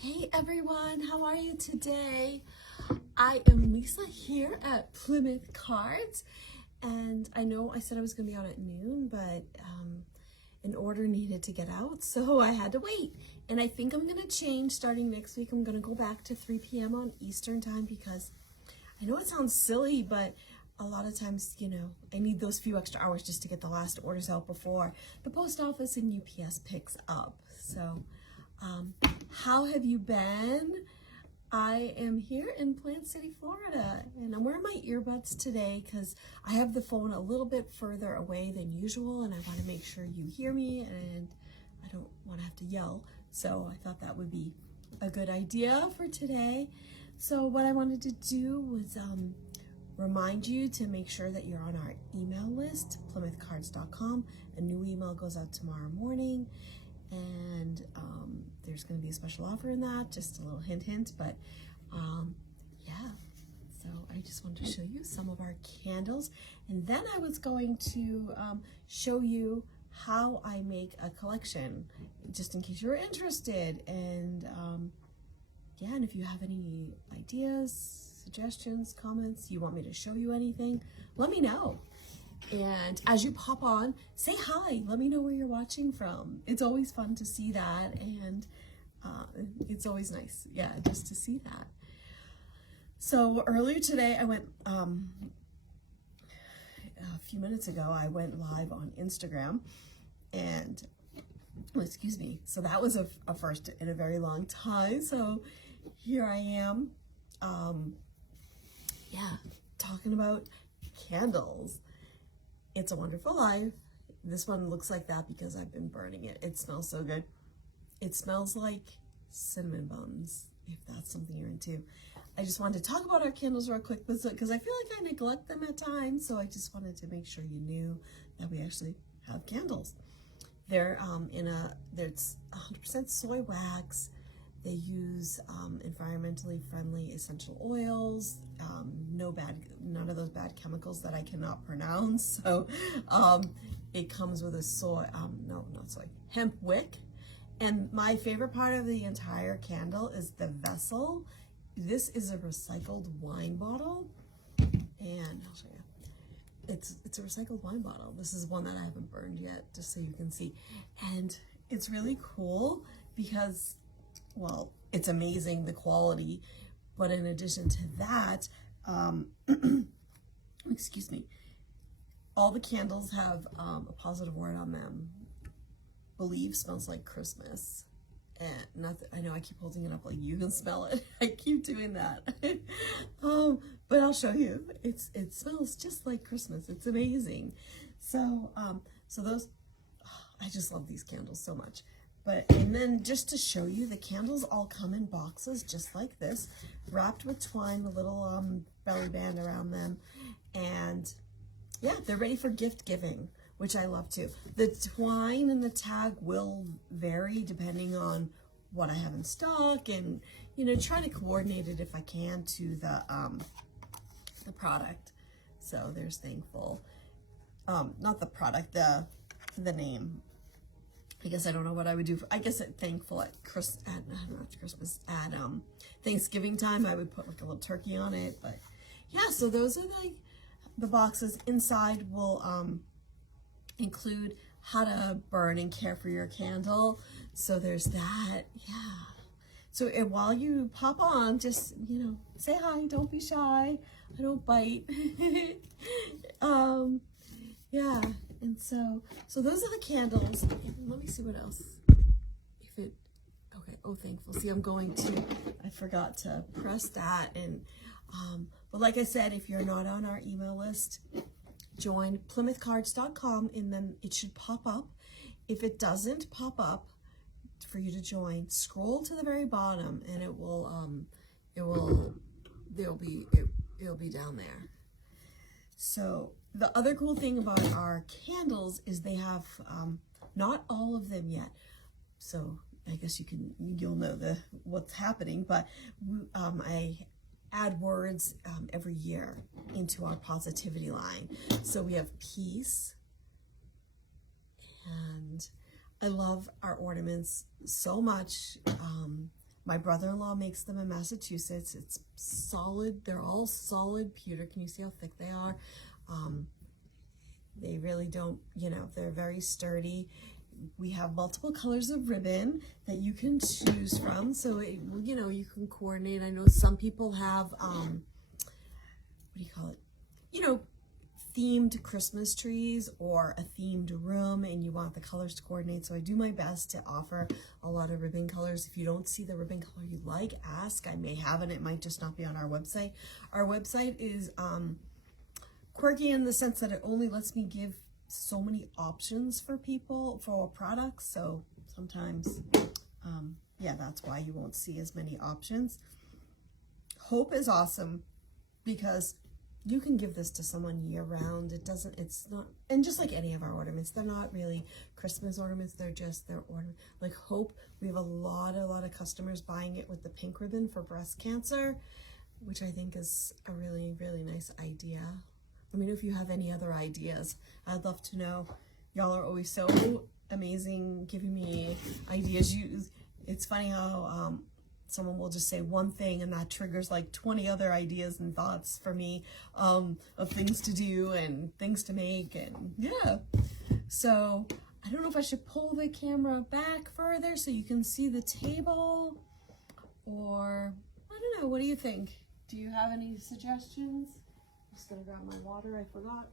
Hey everyone, how are you today? I am Lisa here at Plymouth Cards, and I know I said I was going to be on at noon, but an order needed to get out, so I had to wait. And I think I'm going to change starting next week. I'm going to go back to 3 p.m. on Eastern time because I know it sounds silly, but a lot of times, I need those few extra hours just to get the last orders out before the post office and UPS picks up. So how have you been? I am here in Plant City, Florida, and I'm wearing my earbuds today because I have the phone a little bit further away than usual, and I want to make sure you hear me, and I don't want to have to yell. So I thought that would be a good idea for today. So what I wanted to do was remind you to make sure that you're on our email list, plymouthcards.com. A new email goes out tomorrow morning. And there's going to be a special offer in that, just a little hint, but yeah, so I just wanted to show you some of our candles, and then I was going to show you how I make a collection, just in case you're interested, and yeah, and if you have any ideas, suggestions, comments, you want me to show you anything, let me know. And as you pop on, say hi. Let me know where you're watching from. It's always fun to see that, and it's always nice, yeah, just to see that. So earlier today, I went, a few minutes ago, I went live on Instagram, and, oh, excuse me, so that was a first in a very long time. So here I am, yeah, talking about candles. It's a Wonderful Life. This one looks like that because I've been burning it. It smells so good. It smells like cinnamon buns, if that's something you're into. I just wanted to talk about our candles real quick because I feel like I neglect them at times, so I just wanted to make sure you knew that we actually have candles. They're there's 100% soy wax. They use environmentally friendly essential oils, none of those bad chemicals that I cannot pronounce. So it comes with a hemp wick. And my favorite part of the entire candle is the vessel. This is a recycled wine bottle, and I'll show you. It's a recycled wine bottle. This is one that I haven't burned yet, just so you can see. And it's really cool because, well, it's amazing, the quality, but in addition to that, excuse me, all the candles have a positive word on them. Believe smells like Christmas. And I know I keep holding it up like you can smell it. I keep doing that. But I'll show you. It smells just like Christmas. It's amazing. So those, I just love these candles so much. And then just to show you, the candles all come in boxes just like this, wrapped with twine, a little belly band around them, and yeah, they're ready for gift giving, which I love too. The twine and the tag will vary depending on what I have in stock, and try to coordinate it if I can to the product. So there's Thankful, not the product, the name. I guess I don't know what I would do. I guess at Thankful at Thanksgiving time, I would put like a little turkey on it. But yeah, so those are the boxes. Inside will include how to burn and care for your candle. So there's that. Yeah. So while you pop on, just say hi. Don't be shy. I don't bite. Yeah. And so those are the candles. Let me see what else. Okay, oh, Thankful. See, I forgot to press that. And, but like I said, if you're not on our email list, join plymouthcards.com, and then it should pop up. If it doesn't pop up for you to join, scroll to the very bottom, and it'll be down there. So the other cool thing about our candles is they have not all of them yet. So I guess you'll know what's happening, but I add words every year into our positivity line. So we have peace, and I love our ornaments so much. My brother-in-law makes them in Massachusetts. It's solid. They're all solid pewter. Can you see how thick they are? They really don't, you know, they're very sturdy. We have multiple colors of ribbon that you can choose from. So, you know, you can coordinate. I know some people have, what do you call it? You know, themed Christmas trees or a themed room, and you want the colors to coordinate. So I do my best to offer a lot of ribbon colors. If you don't see the ribbon color you like, ask. I may have it. It might just not be on our website. Our website is quirky in the sense that it only lets me give so many options for people, for products. So sometimes, yeah, that's why you won't see as many options. Hope is awesome because you can give this to someone year round. It's not, and just like any of our ornaments, they're not really Christmas ornaments. They're ornament. Like Hope, we have a lot of customers buying it with the pink ribbon for breast cancer, which I think is a really, really nice idea. Let me know if you have any other ideas. I'd love to know. Y'all are always so amazing giving me ideas. It's funny how someone will just say one thing and that triggers like 20 other ideas and thoughts for me of things to do and things to make, and yeah. So I don't know if I should pull the camera back further so you can see the table, or I don't know. What do you think? Do you have any suggestions? Just gonna grab my water, I forgot.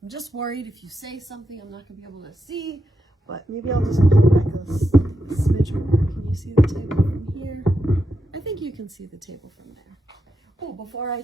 I'm just worried if you say something I'm not gonna be able to see, but maybe I'll just pull back a smidge more. Can you see the table from here? I think you can see the table from there. Oh, before I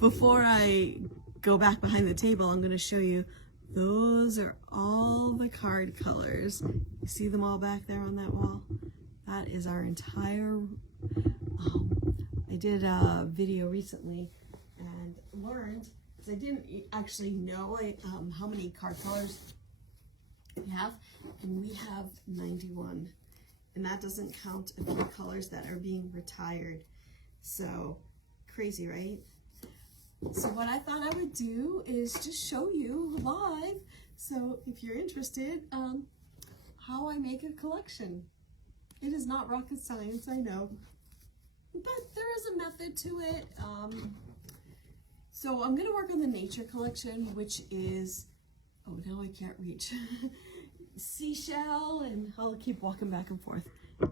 before I go back behind the table, I'm gonna show you. Those are all the card colors. You see them all back there on that wall? That is our entire, I did a video recently and learned, because I didn't actually know how many card colors we have, and we have 91. And that doesn't count a few colors that are being retired. So, crazy, right? So what I thought I would do is just show you live, so if you're interested, how I make a collection. It is not rocket science, I know, but there is a method to it. So I'm going to work on the nature collection, which is, oh, now I can't reach, seashell, and I'll keep walking back and forth.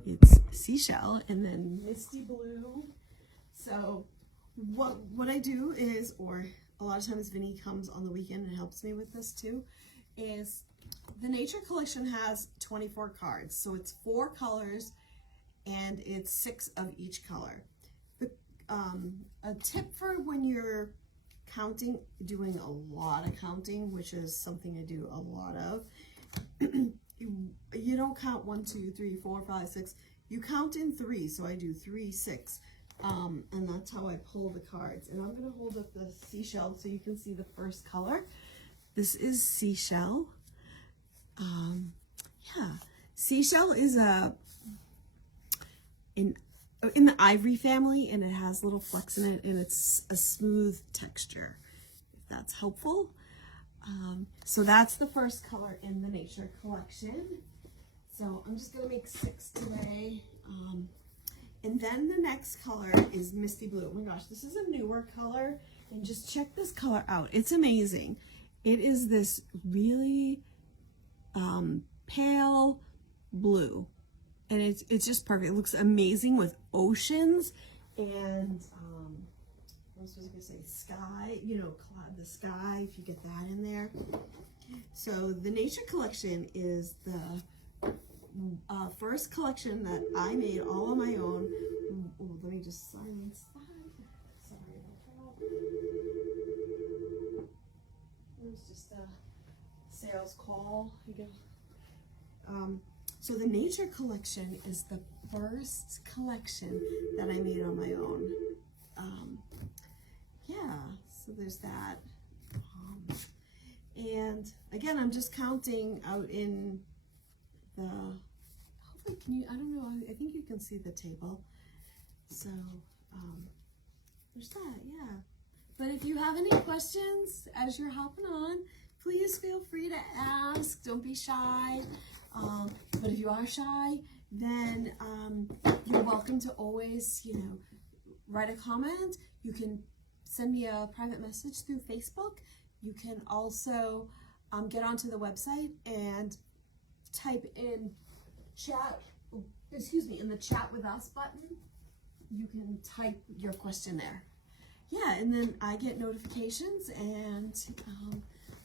It's seashell and then misty blue. So what I do is, or a lot of times Vinny comes on the weekend and helps me with this too, is the nature collection has 24 cards. So it's 4 colors and it's 6 of each color. A tip for when you're counting, doing a lot of counting, which is something I do a lot of, you don't count 1, 2, 3, 4, 5, 6. You count in 3. So I do 3, 6. And that's how I pull the cards. And I'm going to hold up the seashell so you can see the first color. This is seashell. Yeah, seashell is in the ivory family, and it has little flecks in it, and it's a smooth texture, if that's helpful. So that's the first color in the nature collection. So I'm just going to make 6 today. And then the next color is misty blue. Oh my gosh, this is a newer color, and just check this color out. It's amazing. It is this really pale blue, and it's just perfect. It looks amazing with oceans and what was I gonna say, sky, you know, cloud the sky, if you get that in there. So the nature collection is the first collection that I made all on my own. Oh, let me just silence that. Sorry about that. It was just a sales call. So the nature collection is the first collection that I made on my own. Yeah, so there's that. And again, I'm just counting out in the, hopefully, can you, I don't know, I think you can see the table. So there's that, yeah. But if you have any questions as you're hopping on, please feel free to ask. Don't be shy. But if you are shy, then you're welcome to always, you know, write a comment. You can send me a private message through Facebook. You can also get onto the website and type in chat, in the chat with us button. You can type your question there. Yeah, and then I get notifications, and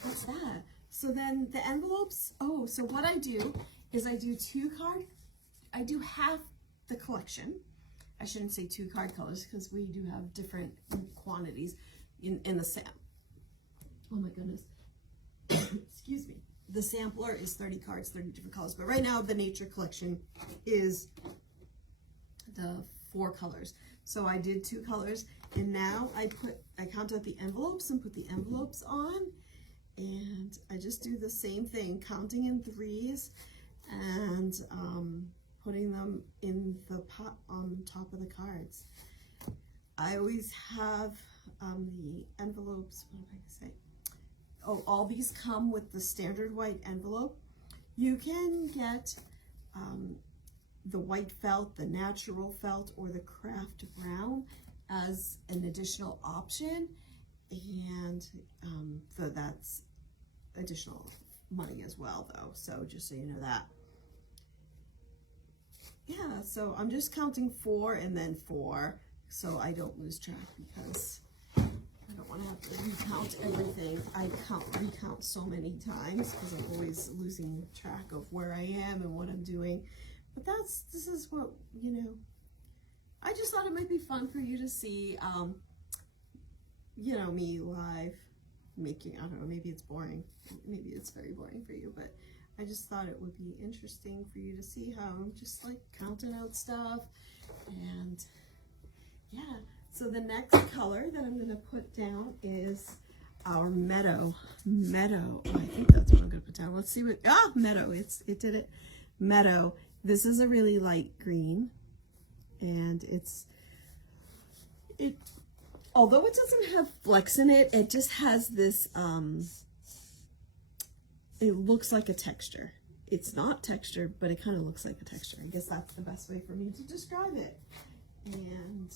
that's that. So then the envelopes, so what I do is I do I do half the collection. I shouldn't say 2 card colors because we do have different quantities in the sample. Oh my goodness. Excuse me. The sampler is 30 cards, 30 different colors. But right now the nature collection is the 4 colors. So I did 2 colors, and now I count out the envelopes and put the envelopes on, and I just do the same thing, counting in 3s and putting them in the pot on top of the cards. I always have the envelopes, what am I gonna say? Oh, all these come with the standard white envelope. You can get the white felt, the natural felt, or the craft brown as an additional option, and so that's additional money as well though, so just so you know that. Yeah, so I'm just counting 4 and then 4 so I don't lose track, because I don't want to have to recount everything. I recount so many times because I'm always losing track of where I am and what I'm doing. But this is what, you know, I just thought it might be fun for you to see, you know, me live making, I don't know, maybe it's boring. Maybe it's very boring for you, but I just thought it would be interesting for you to see how I'm just like counting out stuff. And yeah, so the next color that I'm gonna put down is our Meadow. Meadow, oh, I think that's what I'm gonna put down. Let's see what, Meadow, it did it. Meadow. This is a really light green, and although it doesn't have flecks in it, it just has this, it looks like a texture. It's not textured, but it kind of looks like a texture. I guess that's the best way for me to describe it. And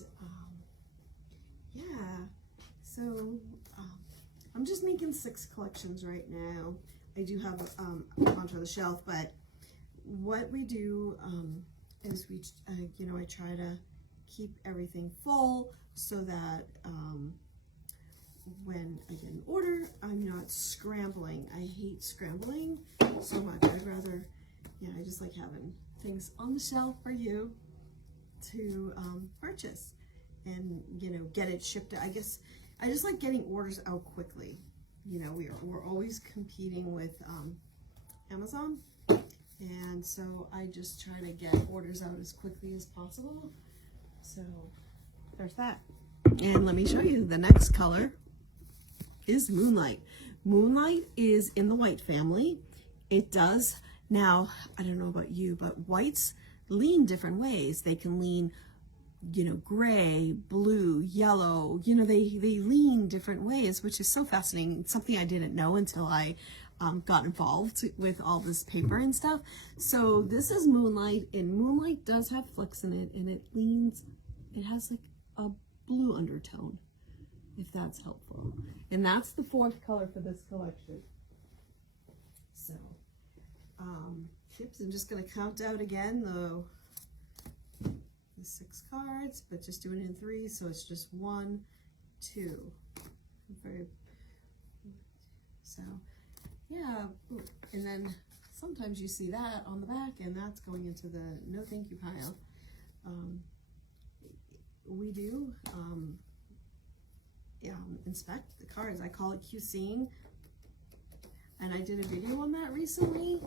yeah, so I'm just making 6 collections right now. I do have a bunch on the shelf, but what we do is we, you know, I try to keep everything full so that when I get an order, I'm not scrambling. I hate scrambling so much. I'd rather, yeah, I just like having things on the shelf for you to purchase and, you know, get it shipped. I guess I just like getting orders out quickly. You know, we're always competing with Amazon. And so I just try to get orders out as quickly as possible. So there's that. And let me show you, the next color is Moonlight. Moonlight is in the white family. It does, now, I don't know about you, but whites lean different ways. They can lean, you know, gray, blue, yellow, you know, they lean different ways, which is so fascinating. It's something I didn't know until I got involved with all this paper and stuff. So this is Moonlight, and Moonlight does have flecks in it, and it leans, it has like a blue undertone, if that's helpful. And that's the 4th color for this collection. So, I'm just gonna count out again the 6 cards, but just doing it in 3, so it's just 1, 2. So, yeah, and then sometimes you see that on the back, and that's going into the no thank you pile. We do inspect the cards. I call it QCing, and I did a video on that recently,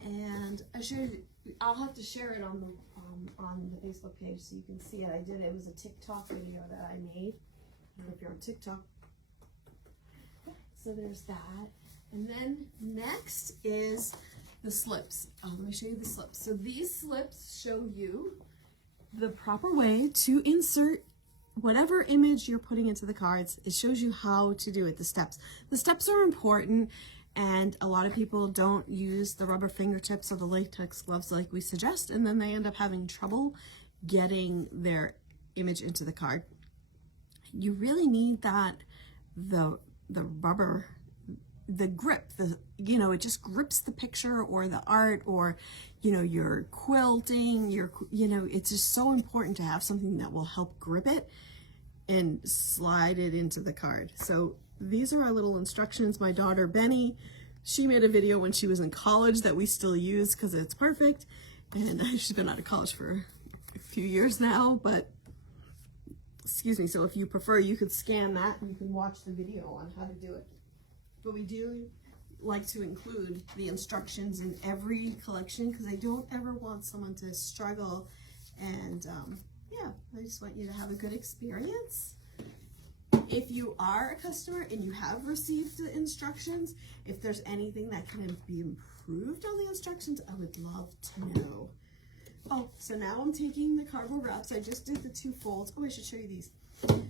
and I'll have to share it on the Facebook page so you can see it. It was a TikTok video that I made. I don't know if you're on TikTok. So there's that. And then next is the slips. Let me show you the slips. So these slips show you the proper way to insert whatever image you're putting into the cards. It shows you how to do it, the steps. The steps are important, And a lot of people don't use the rubber fingertips or the latex gloves like we suggest, and then they end up having trouble getting their image into the card. You really need that, the rubber, the grip, it just grips the picture or the art, or your quilting, it's just so important to have something that will help grip it and slide it into the card. So these are our little instructions. My daughter Benny, she made a video when she was in college that we still use because it's perfect, and she's been out of college for a few years now, but excuse me, so if you prefer, you could scan that and you can watch the video on how to do it. But we do like to include the instructions in every collection because I don't ever want someone to struggle, and yeah, I just want you to have a good experience. If you are a customer and you have received the instructions, if there's anything that can be improved on the instructions, I would love to know. Oh, so now I'm taking the cardboard wraps. I just did the 2 folds. Oh, I should show you these.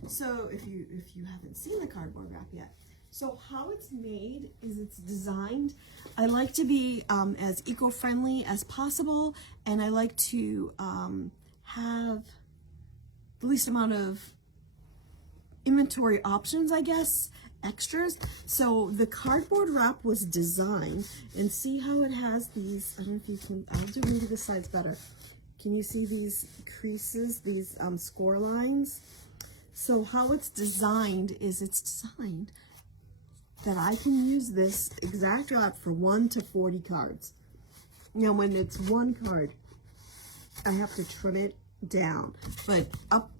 So if you haven't seen the cardboard wrap yet, so how it's made is it's designed. I like to be as eco-friendly as possible, and I like to have the least amount of inventory options, I guess, extras. So the cardboard wrap was designed, and see how it has these, I don't know if you can, I'll do maybe the sides better. Can you see these creases, these score lines? So how it's designed is it's designed that I can use this exact wrap for 1 to 40 cards. Now when it's 1 card, I have to trim it down, but up,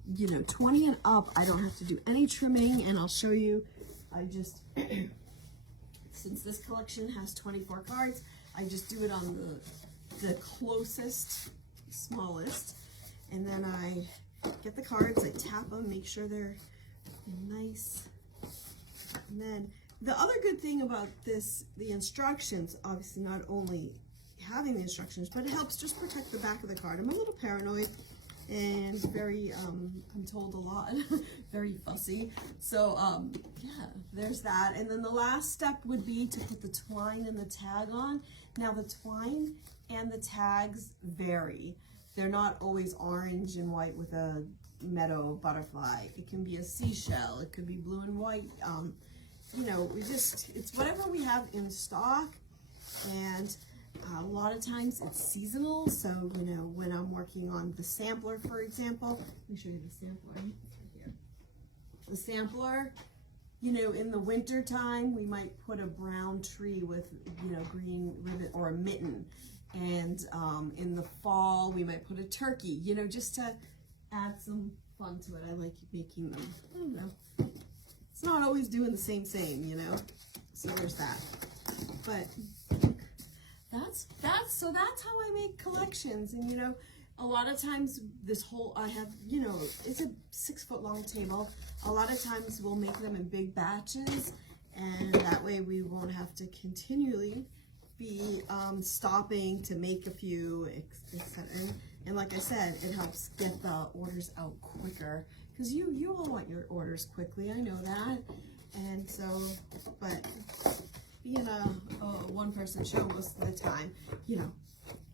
20 and up, I don't have to do any trimming, and I'll show you. I just, since this collection has 24 cards, I just do it on the closest, smallest, and then I get the cards, I tap them, make sure they're nice, and then the other good thing about this, the instructions, obviously not only having the instructions, but it helps just protect the back of the card. I'm a little paranoid and very, I'm told a lot, very fussy. So yeah, there's that. And then the last step would be to put the twine and the tag on. Now the twine and the tags vary. They're not always orange and white with a meadow butterfly. It can be a seashell, it could be blue and white. It's whatever we have in stock, and a lot of times it's seasonal. So, when I'm working on the sampler, for example, let me show you the sampler. It's right here. The sampler, in the winter time, we might put a brown tree with, green ribbon or a mitten. And in the fall, we might put a turkey, just to add some fun to it. I like making them, I don't know. It's not always doing the same, so there's that. But so that's how I make collections. And a lot of times I have, it's a 6-foot long table. A lot of times we'll make them in big batches, and that way we won't have to continually be stopping to make a few, etc. And like I said, it helps get the orders out quicker, because you all want your orders quickly, I know that. And so, but being a one-person show most of the time,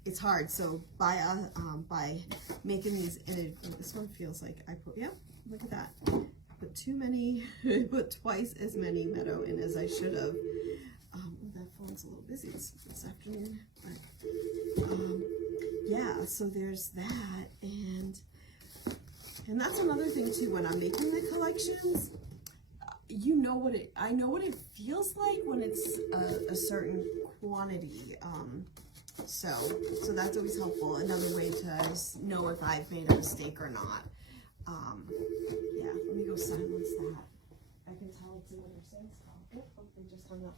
it's hard. So by making these, this one feels like I put, look at that. I put too many, I put twice as many meadow in as I should have. That phone's a little busy this afternoon, but yeah, so there's that. And that's another thing too, when I'm making the collections, I know what it feels like when it's a certain quantity. So that's always helpful. Another way to know if I've made a mistake or not. Yeah, let me go silence that. I can tell it's another sales call. Oh, they just hung up.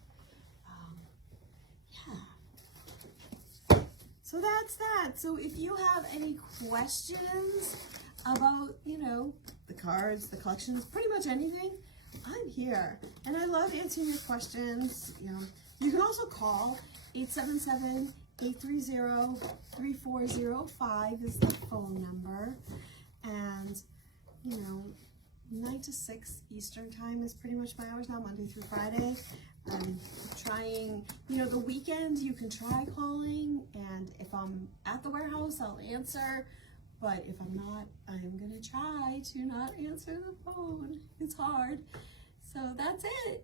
Yeah. So that's that. So if you have any questions about, the cards, the collections, pretty much anything, I'm here. And I love answering your questions. You can also call 877-830-3405 is the phone number. And, 9 to 6 Eastern time is pretty much my hours now, Monday through Friday. I'm trying, you know, the weekend you can try calling, and if I'm at the warehouse, I'll answer. But if I'm not, I'm gonna try to not answer the phone. It's hard. So that's it.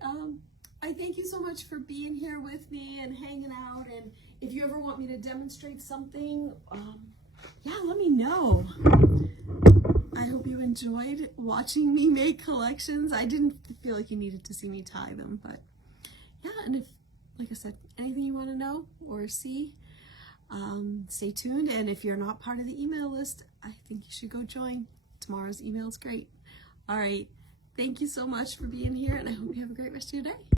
I thank you so much for being here with me and hanging out. And if you ever want me to demonstrate something, yeah, let me know. I hope you enjoyed watching me make collections. I didn't feel like you needed to see me tie them, but yeah, and if, like I said, anything you want to know or see, stay tuned. And if you're not part of the email list, I think you should go join. Tomorrow's email is great. All right. Thank you so much for being here, and I hope you have a great rest of your day.